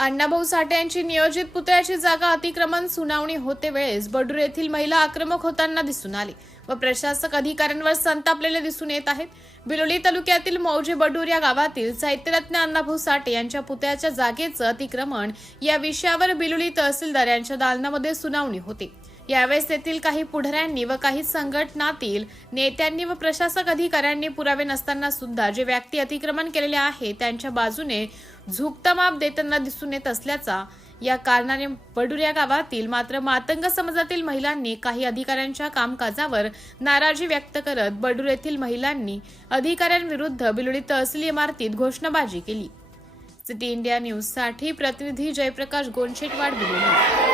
अण्णाभाऊ साठे यांची नियोजित पुतळ्याची जागा अतिक्रमण सुनावणी होते वेळेस बडूर येथील महिला आक्रमक होताना दिसून आली व प्रशासक अधिकाऱ्यांवर संतापलेले दिसून येत आहेत। बिलोली तालुक्यातील मौजे बडूर या गावातील साहित्यरत्न अण्णाभाऊ साठे यांच्या पुतळ्याच्या जागेचं अतिक्रमण या विषयावर बिलोली तहसीलदार यांच्या दालनामध्ये सुनावणी होती। यावेळेस तेथील काही पुढाऱ्यांनी व काही संघटनातील नेत्यांनी व प्रशासक अधिकाऱ्यांनी पुरावे नसताना सुद्धा जे व्यक्ती अतिक्रमण केलेले आहे त्यांच्या बाजूने झुकता माप देताना दिसून येत असल्याचा या कारणाने बडूर या गावातील मात्र मातंग समाजातील महिलांनी काही अधिकाऱ्यांच्या कामकाजावर नाराजी व्यक्त करत बडूर येथील महिलांनी अधिकाऱ्यांविरुद्ध बिलोली तहसील इमारतीत घोषणाबाजी केली। सिटी इंडिया न्यूज साठी प्रतिनिधी जयप्रकाश गोंशेटवाड, बिलोली।